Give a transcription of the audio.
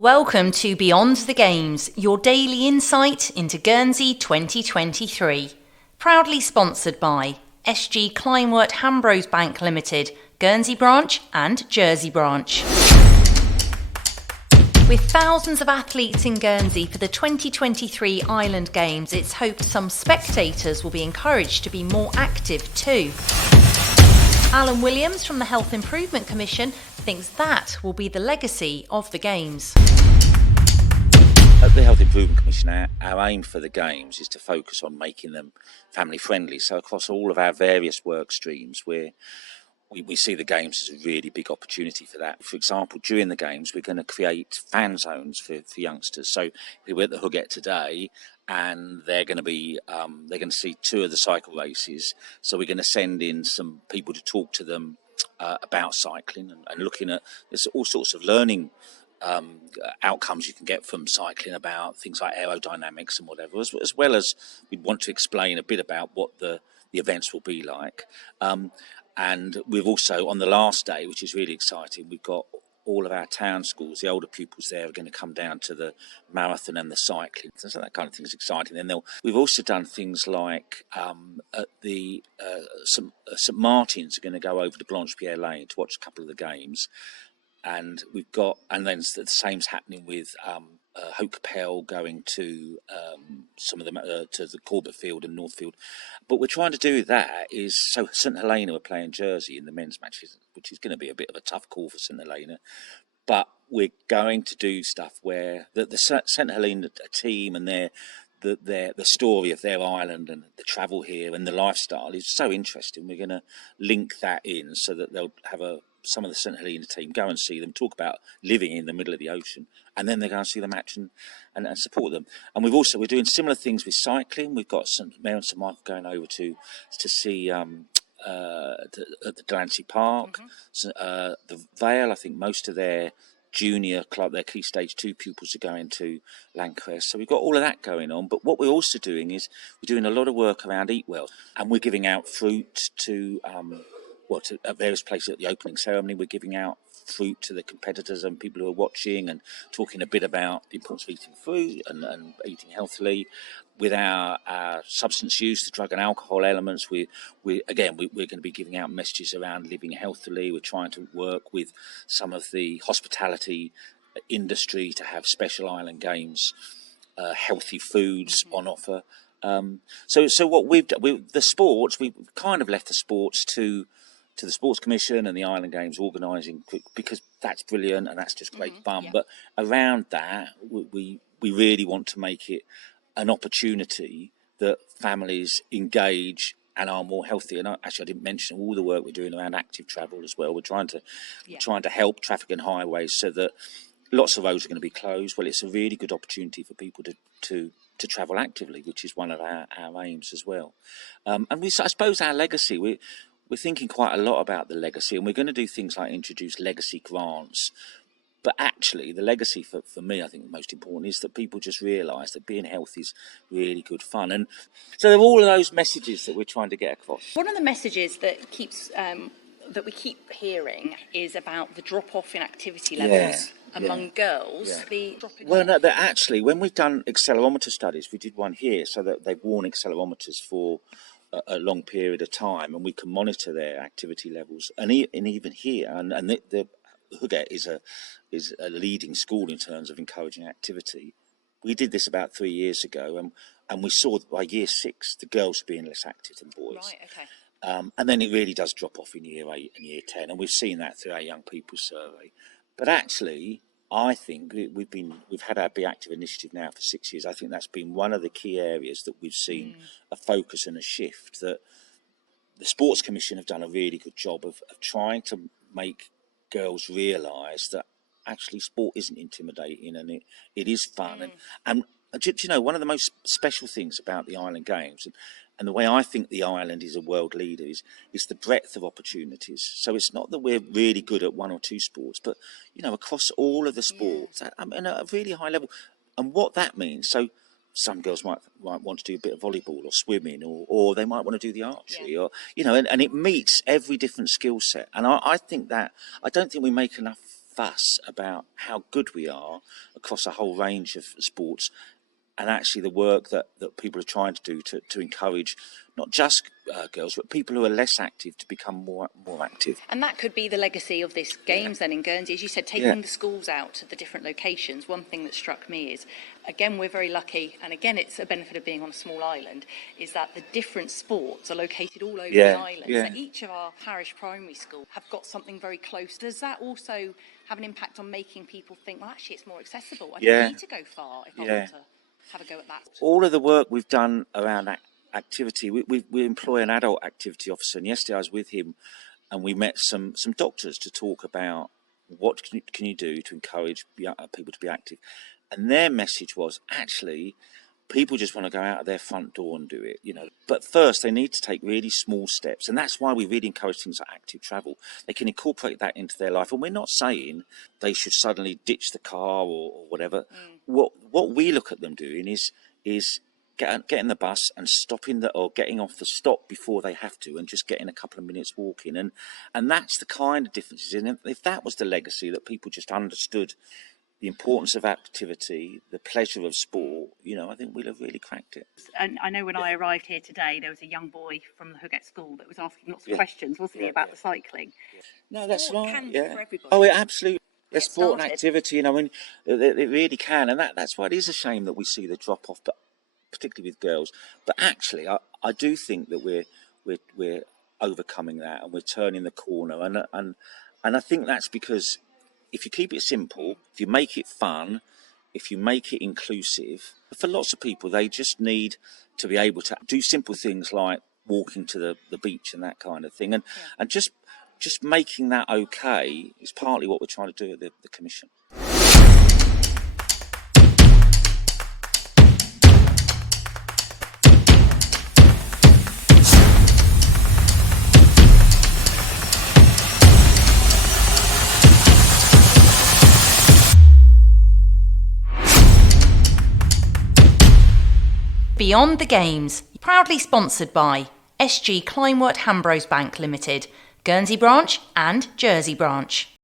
Welcome to Beyond the Games, your daily insight into Guernsey 2023. Proudly sponsored by SG Kleinwort Hambros Bank Limited, Guernsey branch and Jersey branch. With thousands of athletes in Guernsey for the 2023 Island Games, it's hoped some spectators will be encouraged to be more active too. Alun Williams from the Health Improvement Commission thinks that will be the legacy of the Games. At the Health Improvement Commission, our aim for the Games is to focus on making them family friendly. So across all of our various work streams, we see the Games as a really big opportunity for that. For example, during the Games, we're going to create fan zones for youngsters. So we were at the Huguet today, and they're going to see two of the cycle races. So we're going to send in some people to talk to them about cycling and looking at there's all sorts of learning outcomes you can get from cycling about things like aerodynamics and whatever, as well as we'd want to explain a bit about what the events will be like. And we've also, on the last day, which is really exciting, we've got all of our town schools, the older pupils there are going to come down to the marathon and the cycling. So that kind of thing is exciting. Then we've also done things like at the St Martin's are going to go over to Blanche-Pierre Lane to watch a couple of the Games. And then the same's happening with Haute Capelle going to some of them to the Corbett Field and Northfield. But we're trying to do that is so St Helena are playing Jersey in the men's matches, which is going to be a bit of a tough call for St Helena. But we're going to do stuff where the St Helena team and the story of their island and the travel here and the lifestyle is so interesting. We're going to link that in so that they'll have some of the St Helena team go and see them, talk about living in the middle of the ocean, and then they go and see the match and support them. And we're doing similar things with cycling. We've got St Mary and St Michael going over to see at the Delancey Park. Mm-hmm. The Vale, I think most of their junior club, their Key Stage 2 pupils are going to Lancrest. So we've got all of that going on. But what we're also doing is we're doing a lot of work around Eat Well, and we're giving out fruit to various places at the opening ceremony. We're giving out fruit to the competitors and people who are watching and talking a bit about the importance of eating food and eating healthily. With our substance use, the drug and alcohol elements, we're going to be giving out messages around living healthily. We're trying to work with some of the hospitality industry to have special Island Games, healthy foods on offer. So what we've done, we've kind of left the sports to the Sports Commission and the Island Games organising, because that's brilliant and that's just great fun. Yeah. But around that, we really want to make it an opportunity that families engage and are more healthy. And I didn't mention all the work we're doing around active travel as well. We're trying to help traffic and highways so that lots of roads are going to be closed. Well, it's a really good opportunity for people to travel actively, which is one of our aims as well. And I suppose our legacy, we're thinking quite a lot about the legacy, and we're going to do things like introduce legacy grants. But actually, the legacy for me, I think the most important is that people just realise that being healthy is really good fun. And so there are all of those messages that we're trying to get across. One of the messages that that we keep hearing is about the drop-off in activity levels among girls. Yeah. Actually, when we've done accelerometer studies, we did one here, so that they've worn accelerometers for a long period of time, and we can monitor their activity levels. And even here, and the Huguet is a leading school in terms of encouraging activity. We did this about 3 years ago, and we saw that by year 6 the girls being less active than boys. Right. Okay. And then it really does drop off in year 8 and year 10, and we've seen that through our young people survey. But actually, I think we've had our Be Active initiative now for 6 years. I think that's been one of the key areas that we've seen a focus and a shift. That the Sports Commission have done a really good job of trying to make girls realise that actually sport isn't intimidating and it is fun. And do you know, one of the most special things about the Island Games and the way I think the island is a world leader is the breadth of opportunities. So it's not that we're really good at one or two sports, but, you know, across all of the sports at a really high level. And what that means, so some girls might want to do a bit of volleyball or swimming, or they might want to do the archery, or, you know, and it meets every different skill set. And I think that, I don't think we make enough fuss about how good we are across a whole range of sports, and actually the work that people are trying to do to encourage not just girls, but people who are less active to become more active. And that could be the legacy of this games then in Guernsey. As you said, taking the schools out to the different locations. One thing that struck me is, again, we're very lucky, and again, it's a benefit of being on a small island, is that the different sports are located all over the island. So each of our parish primary schools have got something very close. Does that also have an impact on making people think, well, actually, it's more accessible? I don't need to go far if I want to have a go at that. All of the work we've done around activity, we employ an adult activity officer, and yesterday I was with him and we met some doctors to talk about what can you do to encourage people to be active. And their message was, actually, people just want to go out of their front door and do it, But first, they need to take really small steps, and that's why we really encourage things like active travel. They can incorporate that into their life, and we're not saying they should suddenly ditch the car or whatever. What we look at them doing is getting the bus and stopping or getting off the stop before they have to, and just getting a couple of minutes walking, and that's the kind of differences. And if that was the legacy, that people just understood the importance of activity, the pleasure of sport, I think we'll have really cracked it. And I know when I arrived here today, there was a young boy from the Huguet School that was asking lots of questions, wasn't he, about the cycling? No, that's sport right. Can yeah. for everybody. Oh, it absolutely. The sport started. And activity, it really can, and that's why it is a shame that we see the drop off, but particularly with girls. But actually, I do think that we're overcoming that, and we're turning the corner, and I think that's because if you keep it simple, if you make it fun, if you make it inclusive, for lots of people, they just need to be able to do simple things like walking to the beach and that kind of thing, and just making that okay is partly what we're trying to do at the Commission. Beyond the Games, proudly sponsored by SG Kleinwort Hambros Bank Limited, Guernsey branch and Jersey branch.